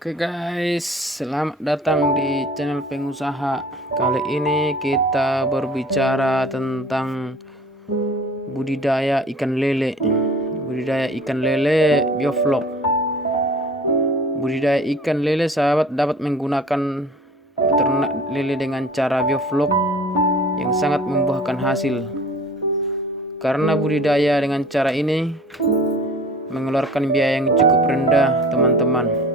Oke guys, selamat datang di channel pengusaha. Kali ini kita berbicara tentang budidaya ikan lele. Budidaya ikan lele bioflok. Budidaya ikan lele sahabat dapat menggunakan peternak lele dengan cara bioflok yang sangat membuahkan hasil. Karena budidaya dengan cara ini mengeluarkan biaya yang cukup rendah, teman-teman.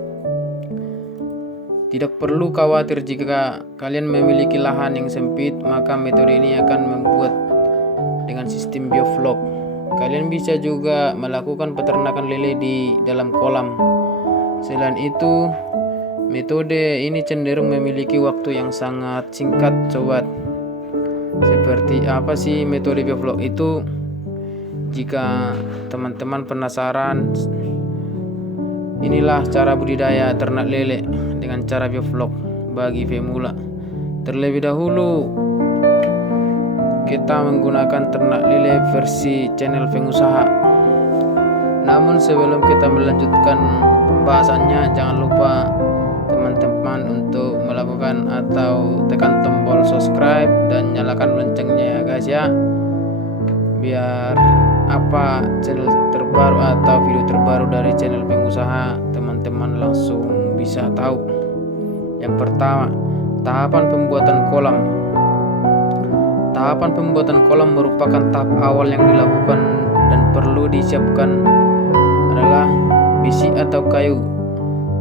Tidak perlu khawatir jika kalian memiliki lahan yang sempit, maka metode ini akan membuat dengan sistem bioflok. Kalian bisa juga melakukan peternakan lele di dalam kolam. Selain itu, metode ini cenderung memiliki waktu yang sangat singkat, sobat. Seperti apa sih metode bioflok itu? Jika teman-teman penasaran, inilah cara budidaya ternak lele dengan cara bioflok bagi pemula. Terlebih dahulu kita menggunakan ternak lele versi channel pengusaha. Namun sebelum kita melanjutkan pembahasannya, jangan lupa teman-teman untuk melakukan atau tekan tombol subscribe dan nyalakan loncengnya ya guys ya, biar channel terbaru atau video terbaru dari channel pengusaha teman-teman langsung bisa tahu. Yang pertama, tahapan pembuatan kolam. Tahapan pembuatan kolam merupakan tahap awal yang dilakukan dan perlu disiapkan adalah besi atau kayu,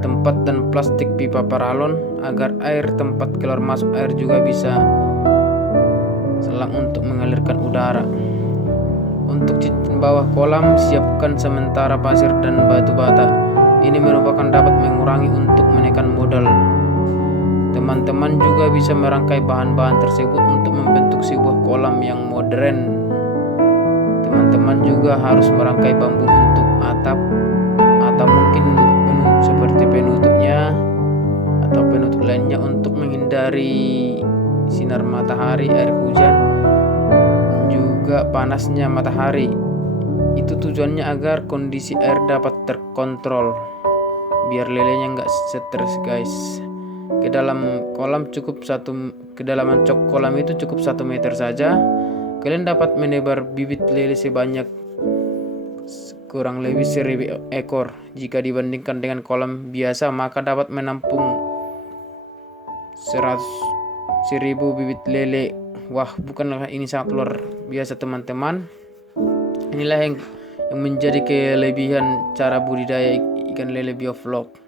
tempat dan plastik pipa paralon agar air tempat keluar masuk air juga bisa selang untuk mengalirkan udara. Untuk cincin bawah kolam, siapkan sementara pasir dan batu bata. Ini merupakan dapat mengurangi untuk menekan modal. Teman-teman juga bisa merangkai bahan-bahan tersebut untuk membentuk sebuah kolam yang modern. Teman-teman juga harus merangkai bambu untuk atap atau mungkin seperti penutupnya atau penutup lainnya untuk menghindari sinar matahari, air hujan, juga panasnya matahari. Itu tujuannya agar kondisi air dapat terkontrol, biar lelenya nggak stres guys. Kedalaman cok kolam itu cukup 1 meter saja. Kalian dapat menebar bibit lele sebanyak kurang lebih 1000 ekor. Jika dibandingkan dengan kolam biasa, maka dapat menampung 1000 bibit lele. Wah, bukanlah ini sangat luar biasa teman-teman. Inilah yang menjadi kelebihan cara budidaya ikan lele bioflok.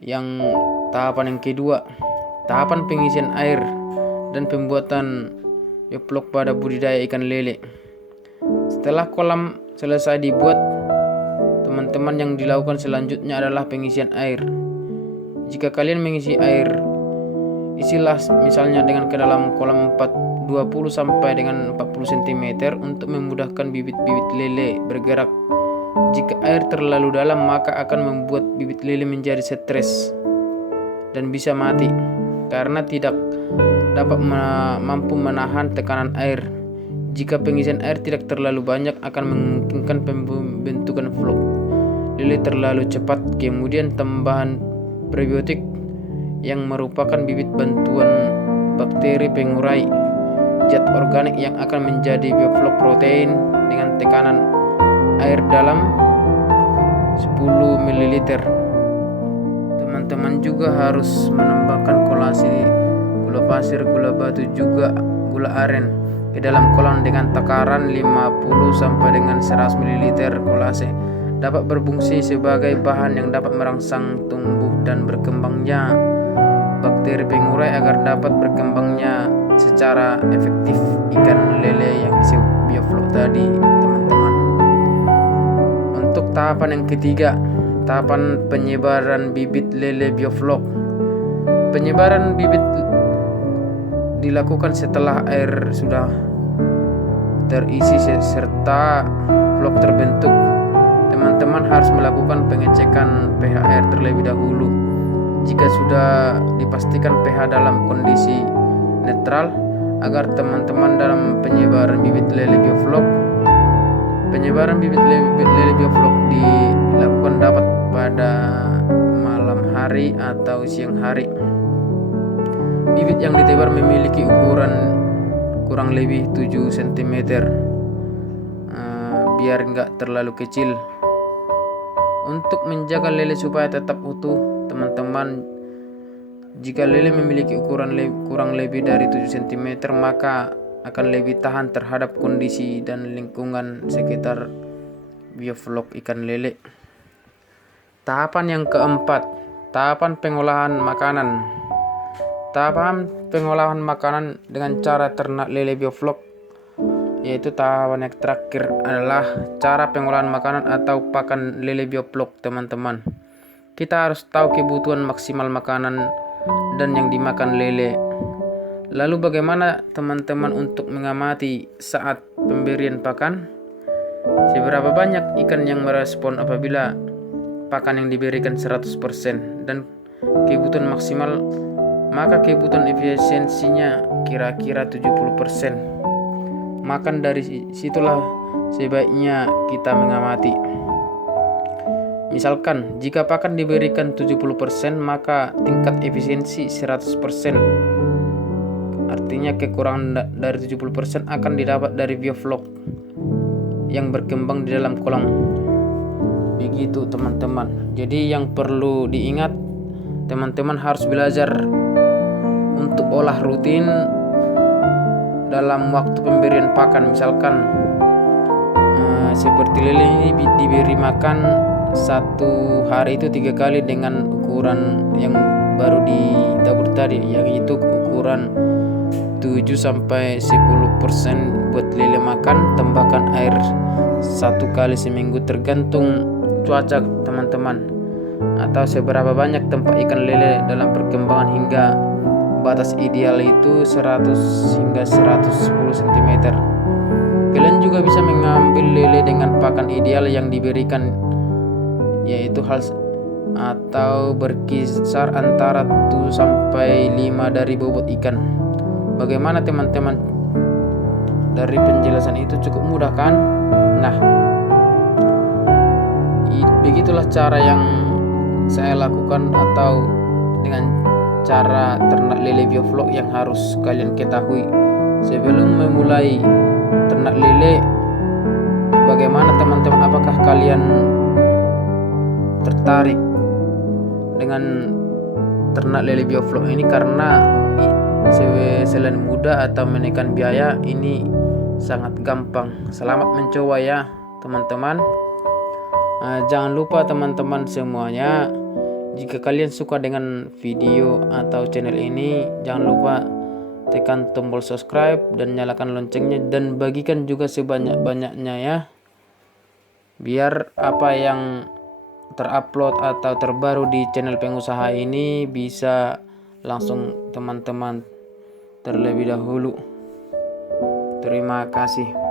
Yang tahapan yang kedua, tahapan pengisian air dan pembuatan bioflok pada budidaya ikan lele. Setelah kolam selesai dibuat, teman-teman, yang dilakukan selanjutnya adalah pengisian air. Jika kalian mengisi air, isilah misalnya dengan ke dalam kolam 20 sampai dengan 40 cm untuk memudahkan bibit-bibit lele bergerak. Jika air terlalu dalam, maka akan membuat bibit lele menjadi stres dan bisa mati karena tidak dapat mampu menahan tekanan air. Jika pengisian air tidak terlalu banyak, akan memungkinkan pembentukan flok lele terlalu cepat. Kemudian tambahan prebiotik yang merupakan bibit bantuan bakteri pengurai zat organik yang akan menjadi bioflok protein dengan tekanan air dalam 10 ml. Teman-teman juga harus menambahkan kolase, gula pasir, gula batu, juga gula aren ke dalam kolam dengan takaran 50 sampai dengan 100 ml. Kolase dapat berfungsi sebagai bahan yang dapat merangsang tumbuh dan berkembangnya bakteri pengurai agar dapat berkembangnya secara efektif ikan lele yang disebut bioflok tadi, teman-teman. Untuk tahapan yang ketiga, tahapan penyebaran bibit lele bioflok. Penyebaran bibit dilakukan setelah air sudah terisi serta flok terbentuk. Teman-teman harus melakukan pengecekan pH air terlebih dahulu. Jika sudah dipastikan pH dalam kondisi netral, agar teman-teman dalam penyebaran bibit lele bioflok. Penyebaran bibit lele bioflok dilakukan dapat pada hari atau siang hari. Bibit yang ditebar memiliki ukuran kurang lebih 7 cm, biar nggak terlalu kecil. Untuk menjaga lele supaya tetap utuh, teman-teman, jika lele memiliki ukuran kurang lebih dari 7 cm, maka akan lebih tahan terhadap kondisi dan lingkungan sekitar bioflok ikan lele. Tahapan yang keempat, tahapan pengolahan makanan. Tahapan pengolahan makanan dengan cara ternak lele bioflok, yaitu tahapan yang terakhir adalah cara pengolahan makanan atau pakan lele bioflok, teman-teman. Kita harus tahu kebutuhan maksimal makanan dan yang dimakan lele. Lalu bagaimana teman-teman untuk mengamati saat pemberian pakan? Seberapa banyak ikan yang merespon apabila pakan yang diberikan 100% dan kebutuhan maksimal, maka kebutuhan efisiensinya kira-kira 70%. Makan dari situlah sebaiknya kita mengamati. Misalkan jika pakan diberikan 70%, maka tingkat efisiensi 100%. Artinya kekurangan dari 70% akan didapat dari bioflok yang berkembang di dalam kolam. Begitu teman-teman. Jadi yang perlu diingat, teman-teman harus belajar untuk olah rutin dalam waktu pemberian pakan. Misalkan seperti lele ini diberi makan satu hari itu 3 kali dengan ukuran yang baru ditabur tadi, yaitu ukuran 7-10% buat lele makan, tambahkan air 1 kali seminggu tergantung cuaca, teman-teman, atau seberapa banyak tempat ikan lele dalam perkembangan hingga batas ideal itu 100 hingga 110 cm. Kalian juga bisa mengambil lele dengan pakan ideal yang diberikan, yaitu atau berkisar antara 1-5 dari bobot ikan. Bagaimana teman-teman? Dari penjelasan itu cukup mudah kan? Nah, begitulah cara yang saya lakukan atau dengan cara ternak lele bioflok yang harus kalian ketahui sebelum memulai ternak lele. Bagaimana teman-teman? Apakah kalian tertarik dengan ternak lele bioflok ini? Karena selain mudah atau menekan biaya, ini sangat gampang. Selamat mencoba ya teman-teman. Jangan lupa teman-teman semuanya, jika kalian suka dengan video atau channel ini, jangan lupa tekan tombol subscribe dan nyalakan loncengnya, dan bagikan juga sebanyak-banyaknya ya, biar apa yang terupload atau terbaru di channel pengusaha ini bisa langsung teman-teman terlebih dahulu. Terima kasih.